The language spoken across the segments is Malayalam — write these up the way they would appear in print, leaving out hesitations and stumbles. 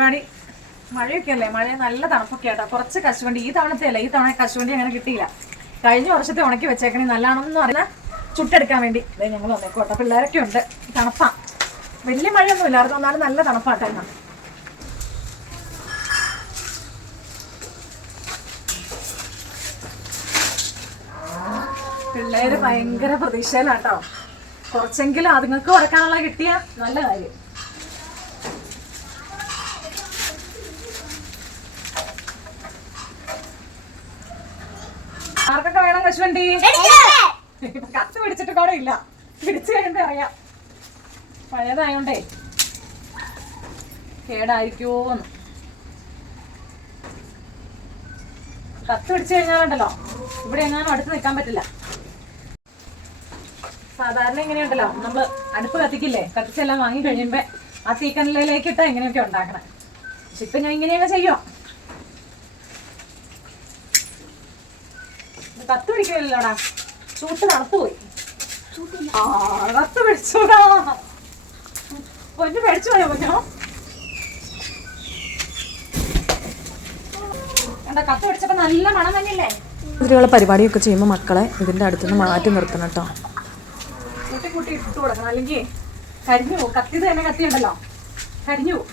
പരിപാടി. മഴയൊക്കെ അല്ലേ, മഴ നല്ല തണുപ്പൊക്കെ ആട്ടോ. കുറച്ച് കശുവണ്ടി ഈ തവണത്തെ അല്ലേ, ഈ തവണ കശുവണ്ടി അങ്ങനെ കിട്ടിയില്ല. കഴിഞ്ഞ വർഷത്തെ ഉണക്കി വെച്ചേക്കണേ നല്ലതാണെന്ന് പറഞ്ഞാൽ ചുട്ടെടുക്കാൻ വേണ്ടി ഞങ്ങൾ വന്നേക്കോട്ടെ. പിള്ളേരൊക്കെ ഉണ്ട്, തണുപ്പാ. വലിയ മഴയൊന്നും ഇല്ലായിരുന്നു, എന്നാലും നല്ല തണുപ്പാട്ടായിരുന്നു. പിള്ളേര് ഭയങ്കര പ്രതീക്ഷയിലാട്ടോ. കുറച്ചെങ്കിലും അതുങ്ങൾക്ക് കൊടുക്കാനുള്ള കിട്ടിയ നല്ല കാര്യം. ആർക്കൊക്കെ വേണം കശുവണ്ടി? കത്ത് പിടിച്ചിട്ട് കൂടെ ഇല്ല, പിടിച്ചു കഴിയുമ്പോ അറിയാം. പഴയതായോണ്ടേ കേടായിരിക്കുമോന്ന്. കത്ത് പിടിച്ചു കഴിഞ്ഞാലുണ്ടല്ലോ ഇവിടെ എങ്ങാനും അടുത്ത് നിൽക്കാൻ പറ്റില്ല. സാധാരണ ഇങ്ങനെയുണ്ടല്ലോ, നമ്മള് അടുപ്പ് കത്തിക്കില്ലേ, കത്തിച്ചെല്ലാം വാങ്ങി കഴിയുമ്പോ ആ തീക്കനലിലേക്ക് ഇട്ടാ ഇങ്ങനെയൊക്കെ ഉണ്ടാക്കണേ. പക്ഷെ ഇപ്പൊ ഞാൻ ഇങ്ങനെയൊക്കെ ചെയ്യോ. കത്ത് പിടിക്കില്ലല്ലോടാ, ചൂട്ട് തണുത്തുപോയി. കത്ത് പിടിച്ചോടാ, പൊന്നു പേടിച്ചു പോയോ പൊന്നോ? എന്താ കത്ത് പിടിച്ചപ്പോ നല്ല മണം തന്നെയല്ലേ. ഇതിലുള്ള പരിപാടിയൊക്കെ ചെയ്യുമ്പോൾ മക്കളെ ഇതിന്റെ അടുത്തുനിന്ന് മാറ്റി നിർത്തണം കേട്ടോ. കൂട്ടി കൂട്ടി ഇട്ട് കൊടുക്കണം, അല്ലെങ്കിൽ കരിഞ്ഞു പോകും. കത്തിയത് തന്നെ കത്തിയുണ്ടല്ലോ, കരിഞ്ഞു പോകും.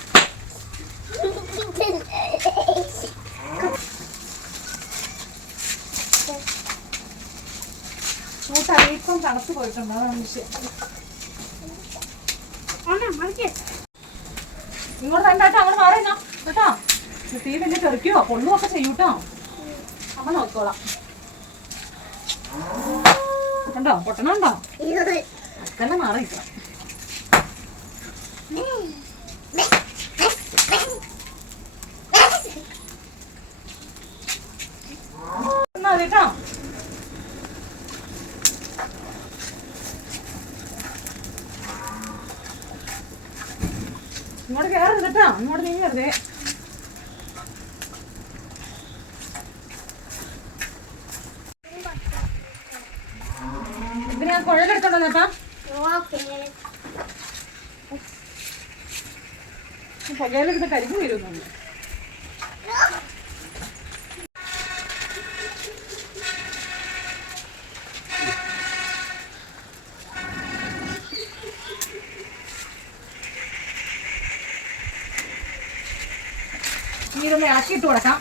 ചൂട്ടറിയിപ്പം തണുത്ത് പോയിട്ടുണ്ട്, അതാണ് വിഷയം. ഇങ്ങോട്ട് തണ്ടാട്ടോ, അങ്ങോട്ട് മാറിയോ കേട്ടോ. തീ പിന്നെ ചെറുക്കോ പൊള്ളുമൊക്കെ ചെയ്യൂട്ടോ, അമ്മ നോക്കോളാം. ഉണ്ടോ പൊട്ടണുണ്ടോ? തന്നെ മാറിയിട്ടോ. കേട്ടോ ഇങ്ങോട്ട് കയറരുത് കേട്ടോ, ഇങ്ങോട്ട് നീങ്ങരുതേ. ഇത് ഞാൻ കുഴലെടുത്തോണ്ടോ കേട്ടാ. പുകയിലെടുത്ത് കരിഞ്ഞു വരുന്നുണ്ട്. ഇതൊന്ന് ഇളക്കിയിട്ട് കൊടുക്കാം.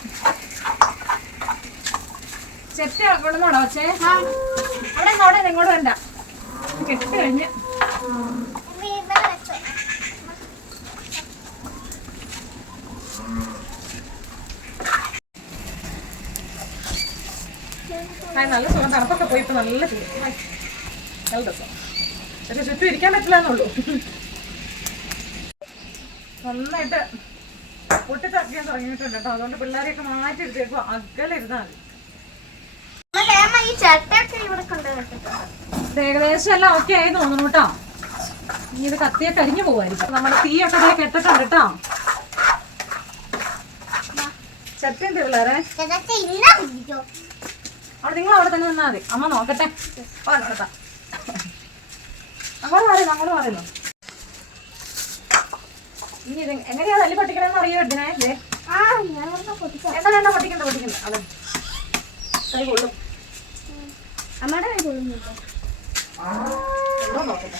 ചെറ്റ കൊണ്ടുവന്നോടാ വച്ചേ. അവിടെ ഇങ്ങോട്ട് വേണ്ട, കെട്ടി കഴിഞ്ഞ് നല്ല സുഖം. തണുപ്പൊക്കെ പോയി ഇപ്പൊ നല്ല ചൂട്, നല്ല രസം. പക്ഷെ ചുറ്റും ഇരിക്കാൻ പറ്റില്ല എന്നുള്ളൂ. നന്നായിട്ട് പൊട്ടിത്തറിയാൻ തുടങ്ങിയിട്ടുണ്ട് കേട്ടോ. അതുകൊണ്ട് പിള്ളേരെയൊക്കെ മാറ്റി എടുത്തേക്കോ, അകലിരുന്നാൽ ഏകദേശം എല്ലാം ഓക്കെ ആയി തോന്നുന്നു കേട്ടോ. ഇനി ഇത് കത്തിയെ കരിഞ്ഞു പോവായിരിക്കും. നമ്മുടെ തീയൊക്കെ ഇതിൽ കെട്ടിട്ടുണ്ട് കേട്ടോ. ചട്ടിയുണ്ട് പിള്ളേരെ, അവിടെ നിങ്ങൾ അവിടെ തന്നെ നിന്നാൽ മതി. അമ്മ നോക്കട്ടെ. അങ്ങോട്ട് മാറിയല്ലോ. ഇനി ഇത് എങ്ങനെയാ തല്ലി പൊട്ടിക്കണെന്ന് അറിയോ? ഇതിനെ എന്താ പൊട്ടിക്കണ്ട. അതെ കൈ കൊള്ളും, അമ്മയുടെ കൈ കൊള്ളുന്നുണ്ടോ നോക്കട്ടെ.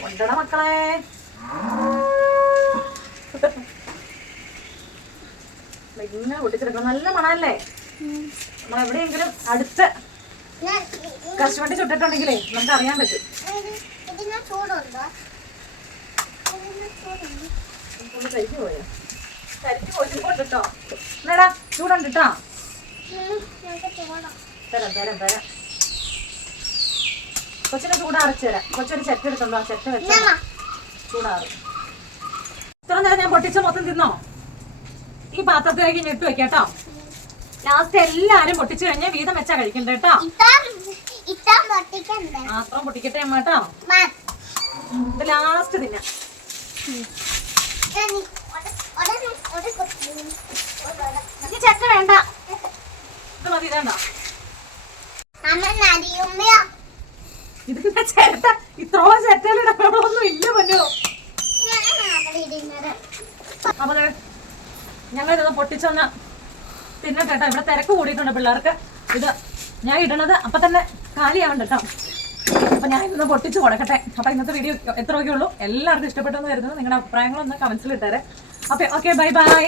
കൊണ്ടട മക്കളെ. ഇങ്ങനെ പൊട്ടിച്ചെടുക്കണം. നല്ല മണല്ലേ. നമ്മളെവിടെയെങ്കിലും അടുത്ത് കശുവണ്ടി ചുട്ടിട്ടുണ്ടെങ്കിലേ നമുക്ക് അറിയാൻ പറ്റും. കരിഞ്ഞു പോയോ? കരിഞ്ഞു പോയിട്ടോ. എന്നാടാ ചൂടുണ്ട് കേട്ടോ. തരാം. കൊച്ചിനെ ചൂടാറിച്ച് തരാം. കൊച്ചൊരു ചെറ്റ എടുത്തുണ്ടോ, ആ ചെറ്റ വെച്ച ചൂടാറ്. ഇത്ര നേരം ഞാൻ പൊട്ടിച്ച മൊത്തം തിന്നോ? ഈ പാത്രത്തിലേക്ക് ഞെട്ട് വെക്കാട്ടോ. ലാസ്റ്റ് എല്ലാരും പൊട്ടിച്ചു കഴിഞ്ഞാൽ വീതം വെച്ചാ കഴിക്കണ്ട കേട്ടോ. പാത്രം പൊട്ടിക്കട്ടെ അമ്മ കേട്ടോ. ഇത് ലാസ്റ്റ് തിന്നാം. ചെറ്റ വേണ്ട, ഇത് മതി. ഇതേണ്ട ഇതിന്റെ ചേട്ട ഇത്രോ ചെറ്റയിലിടൊന്നും ഇല്ല പൊന്നോ. അപ്പൊ ഞങ്ങളിതൊന്ന് പൊട്ടിച്ചൊന്ന് തിന്നട്ടെ കേട്ടോ. ഇവിടെ തിരക്ക് കൂടിയിട്ടുണ്ട് പിള്ളേർക്ക്. ഇത് ഞാൻ ഇടണത് അപ്പം തന്നെ കാലിയാവണ്ട കേട്ടോ. അപ്പം ഞാൻ ഇന്ന് പൊട്ടിച്ച് കൊടുക്കട്ടെ. അപ്പം ഇന്നത്തെ വീഡിയോ എത്ര ഉള്ളൂ, എല്ലാവർക്കും ഇഷ്ടപ്പെട്ടെന്ന് വരുന്നത്. നിങ്ങളുടെ അഭിപ്രായങ്ങളൊന്ന് കമൻസിൽ ഇട്ടേരെ. Okay bye by.